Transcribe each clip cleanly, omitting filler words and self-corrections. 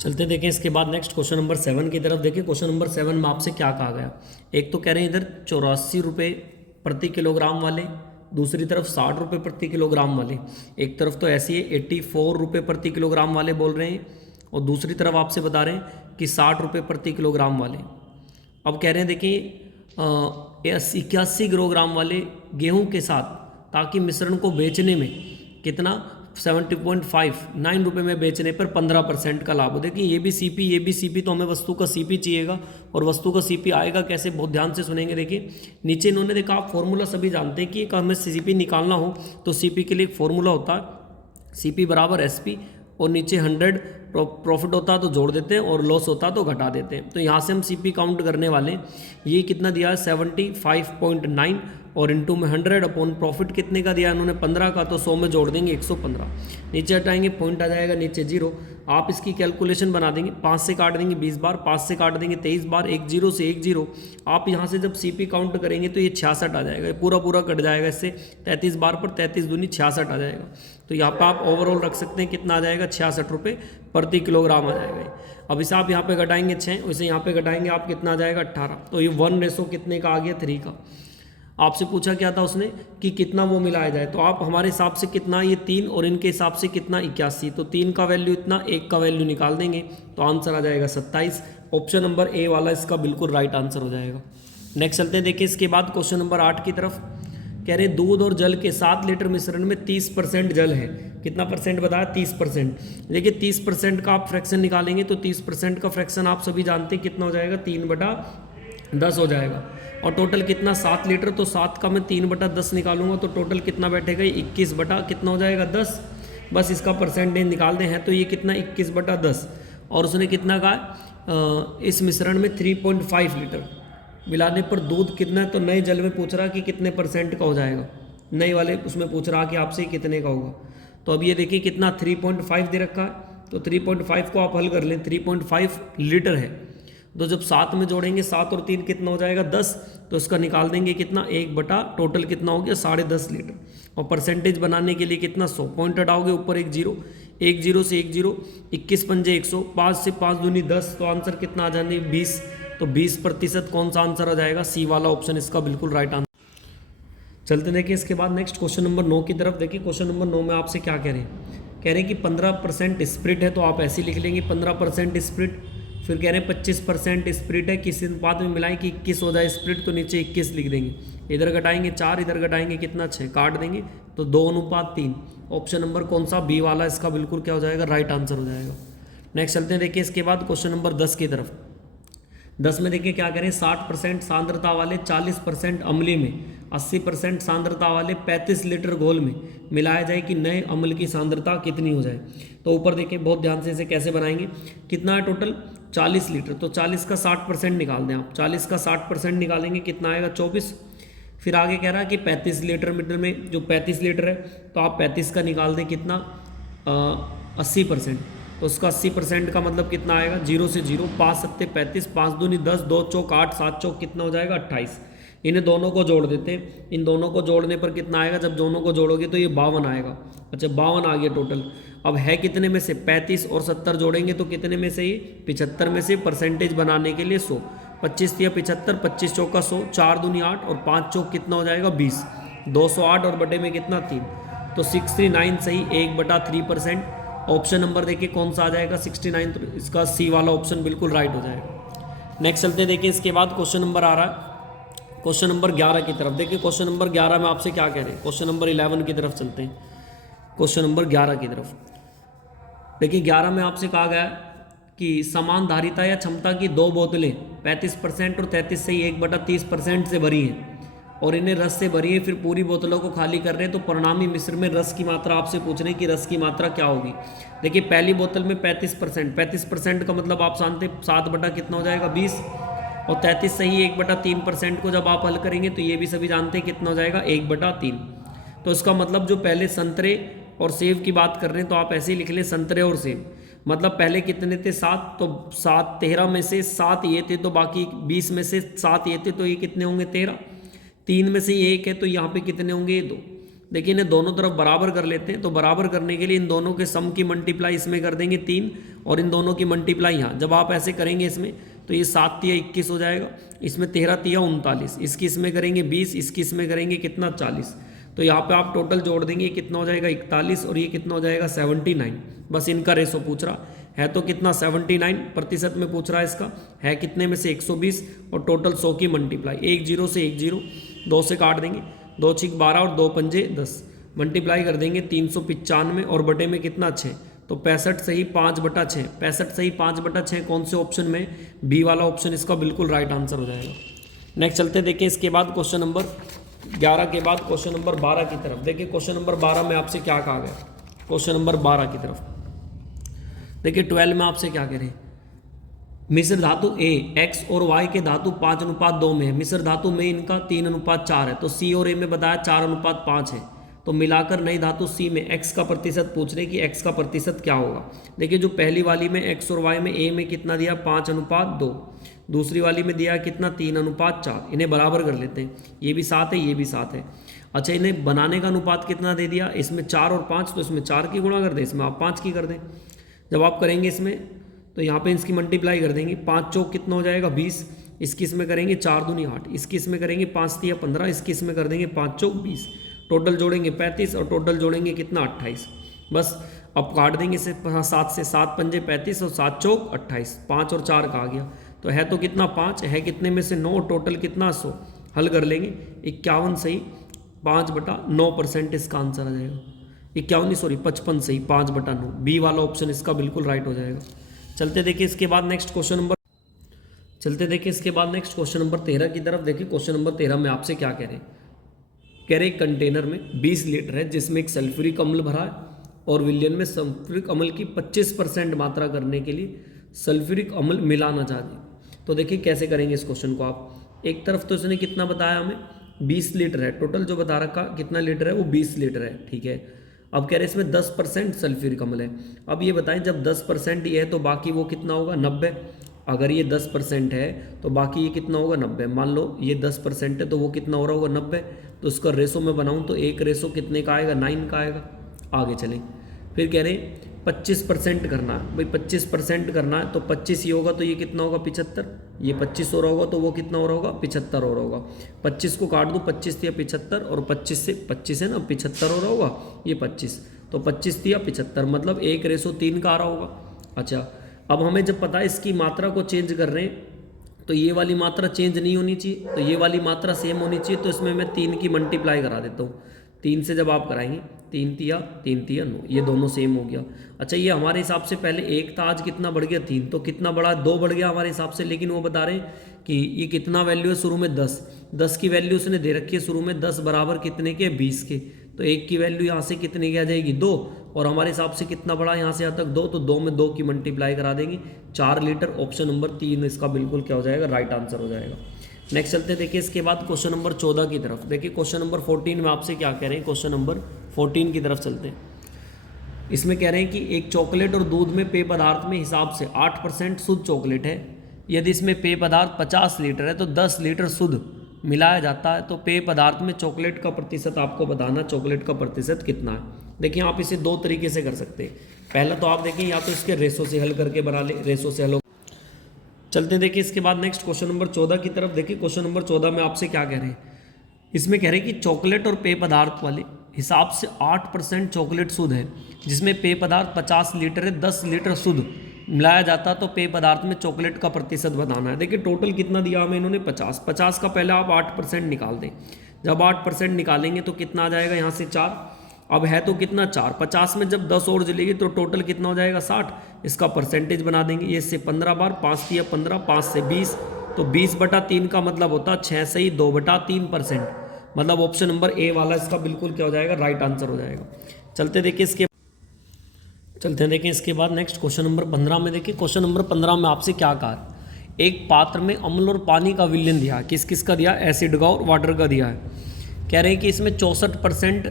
चलते देखें इसके बाद नेक्स्ट क्वेश्चन नंबर 7 की तरफ। देखिए क्वेश्चन नंबर 7 में आपसे क्या कहा गया। एक तो कह रहे हैं इधर 84 रुपये प्रति किलोग्राम वाले, दूसरी तरफ 60 रुपये प्रति किलोग्राम वाले। एक तरफ तो ऐसी है 84 रुपये प्रति किलोग्राम वाले बोल रहे हैं, और दूसरी तरफ आपसे बता रहे हैं कि 60 रुपये प्रति किलोग्राम वाले। अब कह रहे हैं देखिए 81 किलोग्राम वाले गेहूं के साथ, ताकि मिश्रण को बेचने में कितना 70.59 रुपये में बेचने पर 15% का लाभ हो। देखिए ये भी सीपी, तो हमें वस्तु का सीपी चाहिएगा, और वस्तु का सीपी आएगा कैसे, बहुत ध्यान से सुनेंगे। देखिए नीचे इन्होंने देखा, आप फॉर्मूला सभी जानते हैं कि हमें सीपी निकालना हो तो सीपी के लिए एक फॉर्मूला होता है, सीपी बराबर एसपी, और नीचे 100 प्रॉफिट होता है तो जोड़ देते हैं, और लॉस होता है तो घटा देते हैं। तो यहाँ से हम सीपी काउंट करने वाले, ये कितना दिया है 75.9, और इनटू में 100 अपॉन प्रॉफिट कितने का दिया इन्होंने 15 का, तो 100 में जोड़ देंगे 115, नीचे हटाएंगे पॉइंट आ जाएगा नीचे 0। आप इसकी कैलकुलेशन बना देंगे, 5 से काट देंगे 20 बार, 5 से काट देंगे 23 बार, 1 0 से 1 0। आप यहाँ से जब सीपी काउंट करेंगे तो ये 66 आ जाएगा, ये पूरा कट जाएगा इससे, 33 बार पर 33 दूनी 66 आ जाएगा। तो यहाँ पर आप ओवरऑल रख सकते हैं कितना आ जाएगा 66 रुपये प्रति किलोग्राम आ जाएगा। अब इसे आप यहाँ पे घटाएंगे 6, वैसे यहाँ पे घटाएंगे आप कितना आ जाएगा 18। तो ये 1 कितने का आ गया 3 का। आपसे पूछा क्या था उसने कि कितना वो मिलाया जाए, तो आप हमारे हिसाब से कितना ये 3, और इनके हिसाब से कितना 81, तो 3 का वैल्यू इतना, 1 का वैल्यू निकाल देंगे तो आंसर आ जाएगा 27। ऑप्शन नंबर ए वाला इसका बिल्कुल राइट आंसर हो जाएगा। नेक्स्ट चलते हैं, देखिए इसके बाद क्वेश्चन नंबर 8 की तरफ। कह रहे दूध और जल के 7 लीटर मिश्रण में 30% जल है। कितना परसेंट बताया 30%। देखिए 30% का आप फ्रैक्शन निकालेंगे तो 30% का फ्रैक्शन आप सभी जानते हैं कितना हो जाएगा 3/10 हो जाएगा। और टोटल कितना 7 लीटर, तो 7 का मैं 3/10 निकालूंगा तो टोटल कितना बैठेगा 21 बटा कितना हो जाएगा 10। बस इसका परसेंटेज निकाल दें हैं तो ये कितना 21/10। और उसने कितना कहा इस मिश्रण में 3.5 लीटर मिलाने पर दूध कितना है, तो नए जल में पूछ रहा कि कितने परसेंट का हो जाएगा, नए वाले उसमें पूछ रहा कि आपसे कितने का होगा। तो अब ये देखिए कितना 3.5 दे रखा है, तो 3.5 को आप हल कर लें, 3.5 लीटर है, तो जब 7 में जोड़ेंगे 7 और 3 कितना हो जाएगा 10, तो इसका निकाल देंगे कितना 1 बटा टोटल कितना हो गया 10.5 लीटर। और परसेंटेज बनाने के लिए कितना 100 पॉइंट हटाओगे ऊपर 1 0, 1 0 से 1 0, 21 पंजे 100, 5 से 5 दूनी 10, तो आंसर कितना आ जाने 20। तो 20% कौन सा आंसर आ जाएगा, सी वाला ऑप्शन इसका बिल्कुल राइट आंसर। चलते देखिए इसके बाद नेक्स्ट क्वेश्चन नंबर 9 की तरफ। देखिए क्वेश्चन नंबर 9 में आपसे क्या कह रहे हैं, कह रहे हैं कि 15% स्प्रिट है, तो आप ऐसे लिख लेंगे 15% स्प्रिट। फिर कह रहे हैं 25% स्प्रिट है, किस अनुपात में मिलाएं कि 21 हो जाए स्प्रिट, तो नीचे 21 लिख देंगे। इधर घटाएंगे 4, इधर घटाएंगे कितना 6, काट देंगे तो 2:3। ऑप्शन नंबर कौन सा बी वाला इसका बिल्कुल क्या हो जाएगा राइट आंसर हो जाएगा। नेक्स्ट चलते हैं देखिए इसके बाद क्वेश्चन नंबर 10 की तरफ। 10 में देखिए क्या करें 60% सांद्रता वाले 40% अम्लीय में 80% सांद्रता वाले 35 लीटर घोल में मिलाया जाए कि नए अम्ल की सांद्रता कितनी हो जाए। तो ऊपर देखिए बहुत ध्यान से इसे कैसे बनाएंगे, कितना है टोटल 40 लीटर, तो 40 का 60% निकाल दें आप, 40 का 60% निकालेंगे कितना आएगा 24। फिर आगे कह रहा है कि 35 लीटर मीटर में जो 35 लीटर है, तो आप 35 का निकाल दें कितना 80%, तो उसका 80% का मतलब कितना आएगा 0 से 0, 5 7 35, 5 दूनी 10, 2 चौक 8, 7 चौक कितना हो जाएगा 28। इन्हें दोनों को जोड़ देते हैं, इन दोनों को जोड़ने पर कितना आएगा, जब दोनों को जोड़ोगे तो ये 52 आएगा। अच्छा 52 आ गया टोटल। अब है कितने में से 35 और 70 जोड़ेंगे तो कितने में से ये 75 में से, परसेंटेज बनाने के लिए 100, 25 या 75, 25 चौक का 100, 4 दूनी 8 और 5 चौक कितना हो जाएगा 20, 208 और बटे में कितना 3, तो 69 सही 1/3%। ऑप्शन नंबर देखिए कौन सा आ जाएगा 69, तो इसका सी वाला ऑप्शन बिल्कुल राइट हो जाएगा। नेक्स्ट चलते देखिए इसके बाद क्वेश्चन नंबर आ रहा है क्वेश्चन नंबर 11 की तरफ। देखिए क्वेश्चन नंबर 11 में आपसे क्या कह रहे हैं, क्वेश्चन नंबर 11 की तरफ चलते हैं, क्वेश्चन नंबर 11 की तरफ। देखिए 11 में आपसे कहा गया कि समान धारिता या क्षमता की 2 बोतलें 35% और 33 से 1/30% से भरी हैं और इन्हें रस से भरी है, फिर पूरी बोतलों को खाली कर रहे हैं, तो परिणामी मिश्र में रस की मात्रा आपसे पूछ रहे हैं कि रस की मात्रा क्या होगी। देखिए पहली बोतल में 35% का मतलब आप जानते 7 बटा कितना हो जाएगा 20, और 33 सही 1/3% को जब आप हल करेंगे तो ये भी सभी जानते हैं कितना हो जाएगा 1/3। तो इसका मतलब जो पहले संतरे और सेब की बात कर रहे हैं तो आप ऐसे ही लिख लें संतरे और सेब, मतलब पहले कितने थे 7, तो 7 13 में से 7 ये थे, तो बाकी 20 में से 7 ये थे, तो ये कितने होंगे 13, 3 में से 1 है तो यहाँ पे कितने होंगे 2, देखिए इन्हें दोनों तरफ बराबर कर लेते हैं। तो बराबर करने के लिए इन दोनों के सम की मल्टीप्लाई इसमें कर देंगे 3 और इन दोनों की मल्टीप्लाई यहाँ। जब आप ऐसे करेंगे इसमें तो ये 7 तिया 21 हो जाएगा, इसमें 13 तिया 39, इसकी इसमें करेंगे 20, इसकी इसमें करेंगे कितना 40। तो यहाँ पे आप टोटल जोड़ देंगे, ये कितना हो जाएगा 41 और ये कितना हो जाएगा 79। बस इनका रेशो पूछ रहा है तो कितना 79% में पूछ रहा है, इसका है कितने में से 120 और टोटल 100 की मल्टीप्लाई 1 0 से 1 0, 2 से काट देंगे, 2 6 12 और 2 पंजे 10, मल्टीप्लाई कर देंगे 395 और बटे में कितना 6, तो 65 सही 5/6, 65 सही 5/6 कौन से ऑप्शन में, बी वाला ऑप्शन इसका बिल्कुल राइट आंसर हो जाएगा। नेक्स्ट चलते देखिए इसके बाद क्वेश्चन नंबर 11 के बाद क्वेश्चन नंबर 12 की तरफ। देखिए क्वेश्चन नंबर 12 में आपसे क्या कहा गया, क्वेश्चन नंबर 12 की तरफ देखिए 12 में आपसे क्या कह रहे हैं, मिश्र धातु ए एक्स और वाई के धातु 5:2 में है, मिश्र धातु में इनका 3:4 है, तो सी और ए में बताया 4:5 है, तो मिलाकर नई धातु सी में एक्स का प्रतिशत पूछ रहे कि एक्स का प्रतिशत क्या होगा। देखिए जो पहली वाली में एक्स और वाई में ए में कितना दिया 5:2, दूसरी वाली में दिया कितना 3:4, इन्हें बराबर कर लेते हैं, ये भी 7 है ये भी 7 है। अच्छा इन्हें बनाने का अनुपात कितना दे दिया, इसमें 4 और 5, तो इसमें 4 की गुणा कर दें, इसमें आप 5 की कर दें। जब आप करेंगे इसमें तो यहाँ पे इसकी मल्टीप्लाई कर देंगे, 5 चौक कितना हो जाएगा 20, इसकी इसमें करेंगे 4 दूनी 8, इसकी इसमें करेंगे 5 तिया 15, इसकी इसमें कर देंगे 5 चौक 20, टोटल जोड़ेंगे 35 और टोटल जोड़ेंगे कितना 28। बस अब काट देंगे इसे 7 से, 7 पंजे 35 और 7 चौक 28, 5 और 4 का आ गया, तो है तो कितना 5 है, कितने में से 9, टोटल कितना 100, हल कर लेंगे 51 सही 5/9% इसका आंसर आ जाएगा। 55 सही 5/9, बी वाला ऑप्शन इसका बिल्कुल राइट हो जाएगा। चलते देखिए इसके बाद नेक्स्ट क्वेश्चन नंबर 13 की तरफ। देखिए क्वेश्चन नंबर 13 में आपसे क्या कह रहे हैं, कह रहे एक कंटेनर में 20 लीटर है जिसमें एक सल्फ्यूरिक अम्ल भरा है और विलयन में सल्फ्यूरिक अम्ल की 25% मात्रा करने के लिए सल्फ्यूरिक अम्ल मिलाना चाहिए। तो देखिए कैसे करेंगे इस क्वेश्चन को आप, एक तरफ तो इसने कितना बताया हमें 20 लीटर है, टोटल जो बता रखा कितना लीटर है वो 20 लीटर है, ठीक है। अब कह रहे हैं इसमें 10% सल्फ्यूरिक अम्ल है। अब ये बताएं जब 10% ये है तो बाकी वो कितना होगा 90, अगर ये 10% है तो बाकी ये कितना होगा 90, मान लो ये 10% है तो वो कितना हो रहा होगा 90, तो उसका रेशो मैं बनाऊं तो एक रेशो कितने का आएगा 9 का आएगा। आगे चलें, फिर कह रहे 25% करना है, भाई 25% करना है तो 25 ही होगा तो ये कितना होगा 75, ये 25 हो रहा होगा तो वो कितना हो रहा होगा 75 हो रहा होगा। 25 को काट दूँ, 25 तिया 75 और 25 से 25 है ना 75 हो रहा होगा, ये 25 तो 25 तिया 75 मतलब 1:3 का आ रहा होगा। अच्छा अब हमें जब पता है इसकी मात्रा को चेंज कर रहे हैं तो ये वाली मात्रा चेंज नहीं होनी चाहिए, तो ये वाली मात्रा सेम होनी चाहिए, तो इसमें मैं 3 की मल्टीप्लाई करा देता हूँ। 3 से जब आप कराएंगे 3 तिया 9, ये दोनों सेम हो गया। अच्छा ये हमारे हिसाब से पहले 1 था, आज कितना बढ़ गया 3, तो कितना बढ़ा 2 बढ़ गया हमारे हिसाब से, लेकिन वो बता रहे हैं कि ये कितना वैल्यू है शुरू में 10 की वैल्यू उसने दे रखी है शुरू में 10 बराबर कितने के 20 के, तो 1 की वैल्यू यहाँ से कितने की आ जाएगी 2, और हमारे हिसाब से कितना बढ़ा यहाँ से यहाँ तक 2, तो 2 में 2 की मल्टीप्लाई करा देंगे 4 लीटर, ऑप्शन नंबर 3 इसका बिल्कुल क्या हो जाएगा राइट आंसर हो जाएगा। नेक्स्ट चलते देखिए इसके बाद क्वेश्चन नंबर 14 की तरफ। देखिए क्वेश्चन नंबर 14 में आपसे क्या कह रहे हैं, क्वेश्चन नंबर 14 की तरफ चलते हैं। इसमें कह रहे हैं कि एक चॉकलेट और दूध में पेय पदार्थ में हिसाब से 8% शुद्ध चॉकलेट है, यदि इसमें पेय पदार्थ 50 लीटर है तो 10 लीटर शुद्ध मिलाया जाता है, तो पेय पदार्थ में चॉकलेट का प्रतिशत आपको बताना, चॉकलेट का प्रतिशत कितना है। देखिए आप इसे 2 तरीके से कर सकते हैं, पहला तो आप देखें या तो इसके रेशो से हल करके बना ले, रेशो से हल। चलते देखिए इसके बाद नेक्स्ट क्वेश्चन नंबर 14 की तरफ। देखिए क्वेश्चन नंबर 14 में आपसे क्या कह रहे हैं, इसमें कह रहे हैं कि चॉकलेट और पेय पदार्थ वाले हिसाब से 8% चॉकलेट शुद्ध है, जिसमें पेय पदार्थ 50 लीटर है, 10 लीटर शुद्ध मिलाया जाता तो पेय पदार्थ में चॉकलेट का प्रतिशत बताना है। देखिए टोटल कितना दिया हमें इन्होंने 50 का पहले आप 8% निकाल दें, जब 8% निकालेंगे तो कितना आ जाएगा यहाँ से 4, अब है तो कितना 4, 50 में जब 10 और जलेगी तो टोटल कितना हो जाएगा 60, इसका परसेंटेज बना देंगे, ये इससे 15 बार 5 तिया 15, 5 से 20, तो 20/3 का मतलब होता 6 से ही 2/3%, मतलब ऑप्शन नंबर ए वाला इसका बिल्कुल क्या हो जाएगा राइट आंसर हो जाएगा। चलते देखिए इसके बाद नेक्स्ट क्वेश्चन नंबर 15 में। देखिए क्वेश्चन नंबर 15 में आपसे क्या कहा, एक पात्र में अम्ल और पानी का विलयन दिया, किस किस का दिया, एसिड का और वाटर का दिया है। कह रहे हैं कि इसमें 64%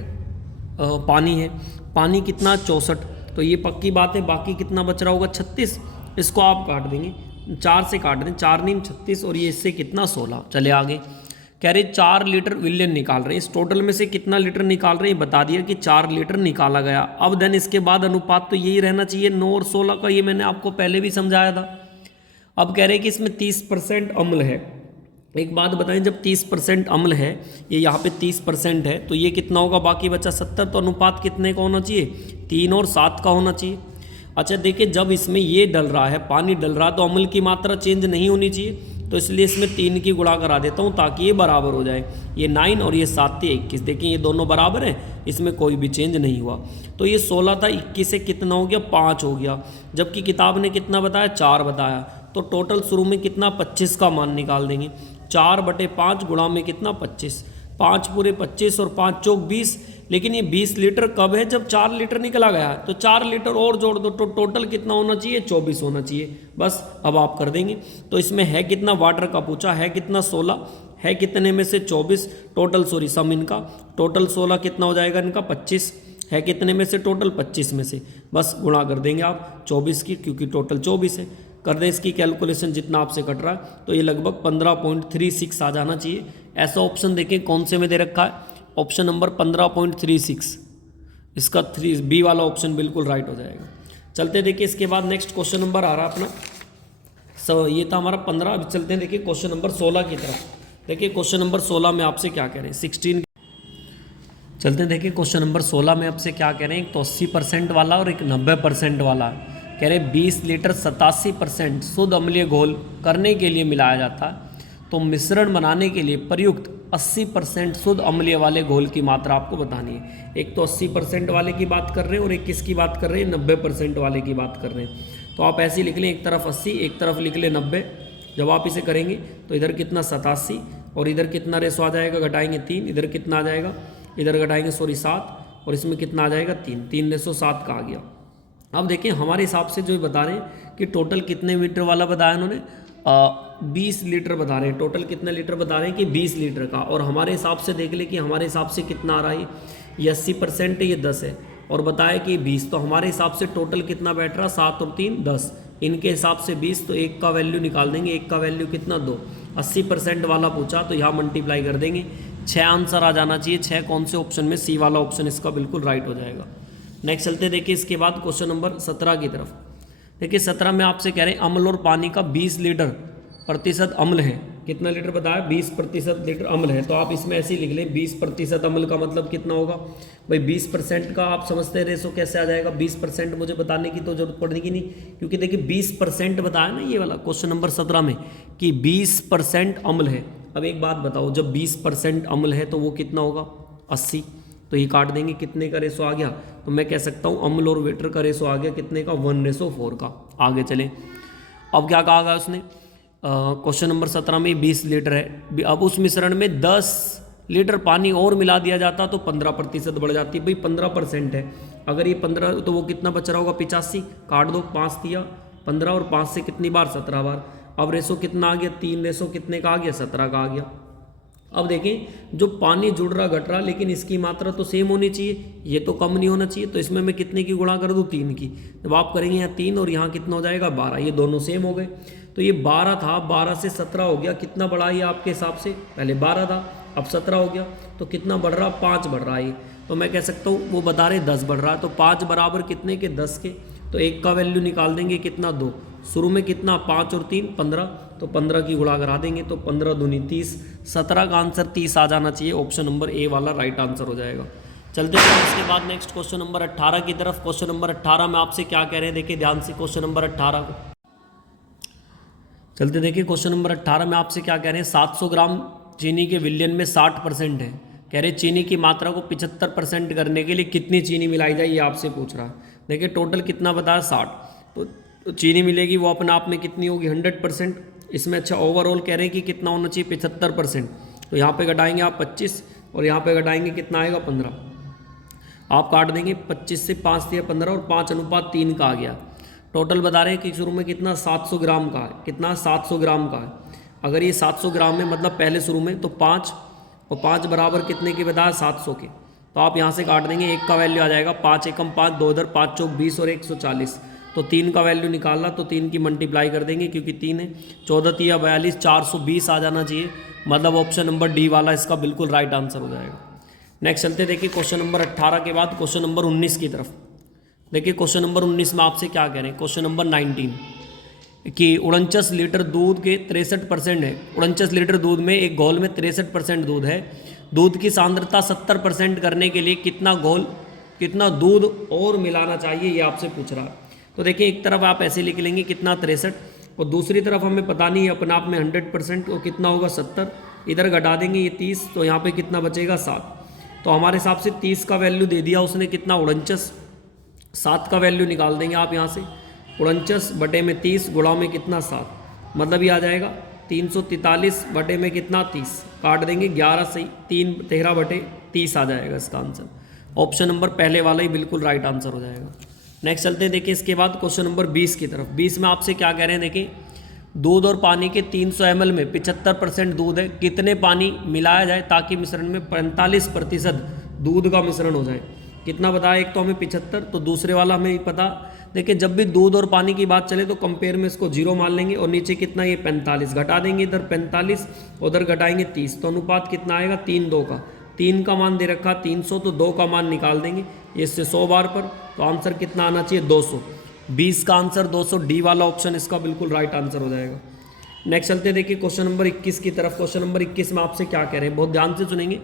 पानी है, पानी कितना 64, तो ये पक्की बात है, बाकी कितना बच रहा होगा 36, इसको आप काट देंगे, 4 से काट दें, 4 × 36 और ये इससे कितना 16। चले आगे, कह रहे 4 लीटर विलियन निकाल रहे हैं। इस टोटल में से कितना लीटर निकाल रहे हैं बता दिया कि 4 लीटर निकाला गया। अब देन इसके बाद अनुपात तो यही रहना चाहिए 9 और 16 का, ये मैंने आपको पहले भी समझाया था। अब कह रहे हैं कि इसमें 30% अम्ल है। एक बात बताएं, जब 30% अम्ल है, ये यहाँ पे 30% है, तो ये कितना होगा, बाकी बचा 70, तो अनुपात कितने का होना चाहिए, 3 और 7 का होना चाहिए। अच्छा देखिए, जब इसमें ये डल रहा है, पानी डल रहा है, तो अम्ल की मात्रा चेंज नहीं होनी चाहिए, तो इसलिए इसमें 3 की गुणा करा देता हूँ ताकि ये बराबर हो जाए। ये 9 और ये 7 थी 21, देखिए ये दोनों बराबर हैं, इसमें कोई भी चेंज नहीं हुआ। तो ये 16 था, 21 से कितना हो गया, 5 हो गया, जबकि किताब ने कितना बताया, 4 बताया। तो टोटल शुरू में कितना, 25 का मान निकाल देंगे। 4/5 गुणा में कितना, 25, 5 पूरे 25 और 5 चौक 20। लेकिन ये 20 लीटर कब है, जब 4 लीटर निकला गया, तो 4 लीटर और जोड़ दो, तो टोटल कितना होना चाहिए, 24 होना चाहिए। बस अब आप कर देंगे। तो इसमें है कितना, वाटर का पूछा, है कितना, 16, है कितने में से 24, टोटल सॉरी सम इनका, टोटल 16 कितना हो जाएगा इनका, 25, है कितने में से, टोटल 25 में से, बस गुणा कर देंगे आप 24 की, क्योंकि टोटल 24 है। कर दें इसकी कैलकुलेशन जितना आपसे कट रहा है, तो ये लगभग 15.36 आ जाना चाहिए। ऐसा ऑप्शन देखें कौन से में दे रखा है, ऑप्शन नंबर 15.36, इसका 3B वाला ऑप्शन बिल्कुल राइट हो जाएगा। चलते देखिए इसके बाद नेक्स्ट क्वेश्चन नंबर आ रहा है अपना, ये था हमारा 15। अभी चलते हैं देखिए क्वेश्चन नंबर 16 की तरफ। देखिए क्वेश्चन नंबर 16 में आपसे क्या कह रहे हैं, 16। चलते हैं देखिए क्वेश्चन नंबर 16 में आपसे क्या कह रहे हैं, एक तो 80% वाला और एक 90% वाला। कह रहे 20 लीटर 87% शुद्ध अम्लीय घोल करने के लिए मिलाया जाता है, तो मिश्रण बनाने के लिए प्रयुक्त 80% शुद्ध अम्लीय वाले घोल की मात्रा आपको बतानी है। एक तो 80% वाले की बात कर रहे हैं और एक किसकी बात कर रहे हैं, 90% वाले की बात कर रहे हैं। तो आप ऐसे लिख लें, एक तरफ 80, एक तरफ लिख लें 90। जब आप इसे करेंगे तो इधर कितना 87 और इधर कितना रेशो आ जाएगा, घटाएंगे 3, इधर कितना आ जाएगा, इधर घटाएंगे 7 और इसमें कितना आ जाएगा 3/7 का आ गया। अब देखिए हमारे हिसाब से जो बता रहे हैं कि टोटल कितने मीटर वाला बताया इन्होंने, 20 लीटर बता रहे हैं। टोटल कितने लीटर बता रहे हैं कि 20 लीटर का, और हमारे हिसाब से देख ले कि हमारे हिसाब से कितना आ रहा है, ये 80% है, ये 10 है, और बताया कि 20, तो हमारे हिसाब से टोटल कितना बैठ रहा, 7 और 3 10, इनके हिसाब से 20, तो 1 का वैल्यू निकाल देंगे, 1 का वैल्यू कितना 2। 80% वाला पूछा तो यहाँ मल्टीप्लाई कर देंगे, 6 आंसर आ जाना चाहिए। 6 कौन से ऑप्शन में, सी वाला ऑप्शन इसका बिल्कुल राइट हो जाएगा। नेक्स्ट चलते देखिए इसके बाद क्वेश्चन नंबर 17 की तरफ। देखिए 17 में आपसे कह रहे हैं अम्ल और पानी का 20 लीटर प्रतिशत अम्ल है, कितना लीटर बताया, 20% लीटर अम्ल है। तो आप इसमें ऐसे ही लिख लें, 20% अम्ल का मतलब कितना होगा भाई, 20% का आप समझते हैं रेशो कैसे आ जाएगा। 20% मुझे बताने की तो जरूरत पड़ेगी नहीं, क्योंकि देखिए 20% बताया ना ये वाला क्वेश्चन नंबर 17 में कि 20% अम्ल है। अब एक बात बताओ, जब 20% अम्ल है तो वो कितना होगा, 80, तो ये काट देंगे, कितने का रेशो आ गया, तो मैं कह सकता हूँ अम्ल और वेटर का रेशो आ गया कितने का, 1/4 का। आगे चलें, अब क्या कहा गया उसने, क्वेश्चन नंबर 17 में 20 लीटर है, अब उस मिश्रण में 10 लीटर पानी और मिला दिया जाता तो 15% बढ़ जाती। भाई 15% है, अगर ये 15 तो वो कितना बच रहा होगा, 85, काट दो, 5 दिया 15 और 5 से कितनी बार, 17 बार। अब रेशो कितना आ गया, 3 रेशो कितने का आ गया, 17 का आ गया। अब देखें जो पानी जुड़ रहा घट रहा, लेकिन इसकी मात्रा तो सेम होनी चाहिए, ये तो कम नहीं होना चाहिए, तो इसमें मैं कितने की गुणा कर दूं, 3 की। जब आप करेंगे यहाँ 3 और यहाँ कितना हो जाएगा 12, ये दोनों सेम हो गए। तो ये 12 था, 12 से 17 हो गया, कितना बढ़ा ये आपके हिसाब से, पहले 12 था अब 17 हो गया, तो कितना बढ़ रहा, 5 बढ़ रहा है। तो मैं कह सकता हूँ वो बता रहे 10 बढ़ रहा है, तो 5 बराबर कितने के, 10 के। तो 1 का वैल्यू निकाल देंगे कितना, 2, शुरू में कितना 5 और 3 15, तो 15 की गुणा करा देंगे, तो 15 दूनी 30, 17 का आंसर 30 आ जाना चाहिए। ऑप्शन नंबर ए वाला राइट आंसर हो जाएगा। चलते हैं इसके बाद नेक्स्ट क्वेश्चन नंबर 18 की तरफ। क्वेश्चन नंबर 18 में आपसे क्या कह रहे हैं, देखिए ध्यान से क्वेश्चन नंबर 18 को चलते देखिए। क्वेश्चन नंबर 18 में आपसे क्या कह रहे हैं, 700 ग्राम चीनी के विलयन में 60% है। कह रहे चीनी की मात्रा को 75% करने के लिए कितनी चीनी मिलाई जाए, ये आपसे पूछ रहा है। देखिए टोटल कितना बताया, 60, तो चीनी मिलेगी वो अपने आप में कितनी होगी, 100%। इसमें अच्छा ओवरऑल कह रहे हैं कि कितना होना चाहिए, 75%। तो यहाँ पे घटाएंगे आप 25 और यहाँ पे घटाएंगे कितना आएगा, 15। आप काट देंगे, 25 से 5 दिया 15 और 5:3 का आ गया। टोटल बता रहे हैं कि शुरू में कितना 700 ग्राम का है, कितना 700 ग्राम का है। अगर ये 700 ग्राम में मतलब पहले शुरू में तो 5 और 5 बराबर कितने के बताया, 700 के। तो आप यहाँ से काट देंगे, 1 का वैल्यू आ जाएगा 5 एकम 5, 2 इधर 5 चौक 20 और 140। तो 3 का वैल्यू निकालना, तो 3 की मल्टीप्लाई कर देंगे क्योंकि 3 है, 14 3 42, 420 आ जाना चाहिए। मतलब ऑप्शन नंबर डी वाला इसका बिल्कुल राइट आंसर हो जाएगा। नेक्स्ट चलते देखिए क्वेश्चन नंबर 18 के बाद क्वेश्चन नंबर 19 की तरफ। देखिए क्वेश्चन नंबर 19 में आपसे क्या कह रहे हैं, क्वेश्चन नंबर 19 कि 49 लीटर दूध के 63% है। 49 लीटर दूध में एक घोल में 63% दूध है। दूध की सांद्रता 70% करने के लिए कितना दूध और मिलाना चाहिए, ये आपसे पूछ रहा है। तो देखिए एक तरफ आप ऐसे लिख लेंगे कितना 63, और दूसरी तरफ हमें पता नहीं है अपने आप में 100% वो कितना होगा 70, इधर घटा देंगे ये 30, तो यहाँ पे कितना बचेगा 7। तो हमारे हिसाब से 30 का वैल्यू दे दिया उसने कितना 49, 7 का वैल्यू निकाल देंगे आप यहाँ से, 49 बटे में 30 गुणा में कितना 7, मतलब ये आ जाएगा 343 बटे में कितना 30, काट देंगे 11 सही 3 13 बटे 30 आ जाएगा इसका आंसर। ऑप्शन नंबर पहले वाला ही बिल्कुल राइट आंसर हो जाएगा। नेक्स्ट चलते हैं देखिए इसके बाद क्वेश्चन नंबर 20 की तरफ। 20 में आपसे क्या कह रहे हैं, देखिए दूध और पानी के 300 ml में 75% दूध है, कितने पानी मिलाया जाए ताकि मिश्रण में 45% दूध का मिश्रण हो जाए। कितना बताया, एक तो हमें 75, तो दूसरे वाला हमें पता। देखिए जब भी दूध और पानी की बात चले तो कंपेयर में इसको 0 मान लेंगे, और नीचे कितना ये 45 घटा देंगे, इधर 45 उधर घटाएंगे 30, तो अनुपात कितना आएगा 3:2 का। 3 का मान दे रखा 300, तो 2 का मान निकाल देंगे इससे 100 बार पर, तो आंसर कितना आना चाहिए 200। 20 का आंसर 200, डी वाला ऑप्शन इसका बिल्कुल राइट आंसर हो जाएगा। नेक्स्ट चलते देखिए क्वेश्चन नंबर 21 की तरफ। क्वेश्चन नंबर 21 में आपसे क्या कह रहे हैं, बहुत ध्यान से सुनेंगे।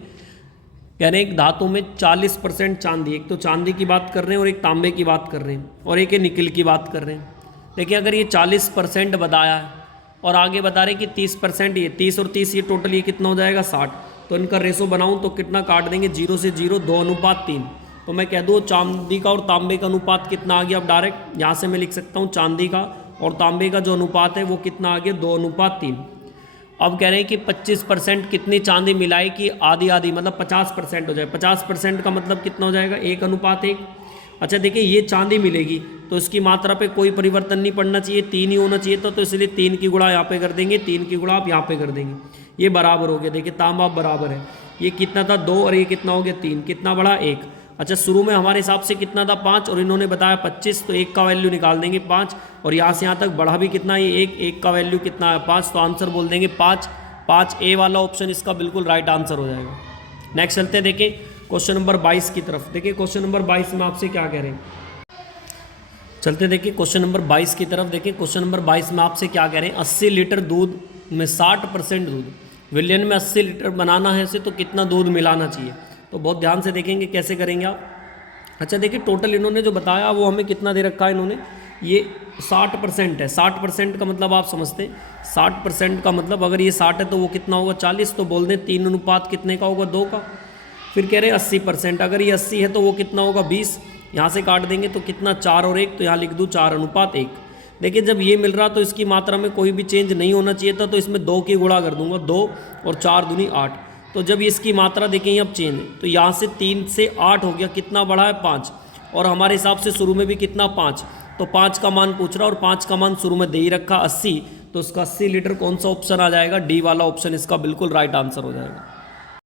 कह रहे हैं एक धातु में 40% चांदी, एक तो चांदी की बात कर रहे हैं और एक तांबे की बात कर रहे हैं और एक निकल की बात कर रहे हैं। देखिए अगर ये 40% बताया है और आगे बता रहे हैं कि 30%, ये 30 और 30 ये टोटल ये कितना हो जाएगा 60, तो इनका रेशो बनाऊं तो कितना काट देंगे 0 से 0 2:3। तो मैं कह दूँ चांदी का और तांबे का अनुपात कितना आ गया, अब डायरेक्ट यहाँ से मैं लिख सकता हूँ चांदी का और तांबे का जो अनुपात है वो कितना आ गया 2:3। अब कह रहे हैं कि 25% कितनी चांदी मिलाई कि आधी आधी, मतलब 50% हो जाए। 50% का मतलब कितना हो जाएगा 1:1। अच्छा देखिए ये चांदी मिलेगी तो इसकी मात्रा पे कोई परिवर्तन नहीं पड़ना चाहिए, 3 ही होना चाहिए था, तो इसलिए 3 की गुणा यहाँ पे कर देंगे, 3 की गुणा आप यहाँ पे कर देंगे, ये बराबर हो गया। देखिए तांबा बराबर है, ये कितना था 2 और ये कितना हो गया 3, कितना बढ़ा 1। अच्छा शुरू में हमारे हिसाब से कितना था 5 और इन्होंने बताया 25, तो 1 का वैल्यू निकाल देंगे 5, और यहाँ से यहाँ तक बढ़ा भी कितना ये 1 का वैल्यू कितना है 5, तो आंसर बोल देंगे 5 ए वाला ऑप्शन इसका बिल्कुल राइट आंसर हो जाएगा। नेक्स्ट चलते देखिए क्वेश्चन नंबर 22 की तरफ। देखिए क्वेश्चन नंबर 22 में आपसे क्या कह रहे हैं, चलते देखिए क्वेश्चन नंबर 22 की तरफ। देखिए क्वेश्चन नंबर 22 में आपसे क्या कह रहे हैं, 80 लीटर दूध में 60% दूध, विलियन में 80 लीटर बनाना है इसे, तो कितना दूध मिलाना चाहिए। तो बहुत ध्यान से देखेंगे कैसे करेंगे आप। अच्छा देखिए टोटल इन्होंने जो बताया वो हमें कितना दे रखा है, इन्होंने ये 60% है। 60% का मतलब आप समझते, 60% का मतलब अगर ये 60 है तो वो कितना होगा 40, तो बोल दें 3 अनुपात कितने का होगा 2 का। फिर कह रहे हैं 80%, अगर ये 80 है तो वो कितना होगा 20, यहाँ से काट देंगे तो कितना 4 और 1, तो यहाँ लिख दूँ 4:1। देखिए जब ये मिल रहा तो इसकी मात्रा में कोई भी चेंज नहीं होना चाहिए था, तो इसमें 2 की गुणा कर दूंगा, 2 और 4 दूनी 8। तो जब इसकी मात्रा देखें अब चेंज, तो यहाँ से 3 से 8 हो गया, कितना बढ़ा है 5, और हमारे हिसाब से शुरू में भी कितना 5, तो 5 का मान पूछ रहा और 5 का मान शुरू में दे ही रखा 80, तो उसका 80 लीटर कौन सा ऑप्शन आ जाएगा, डी वाला ऑप्शन इसका बिल्कुल राइट आंसर हो जाएगा।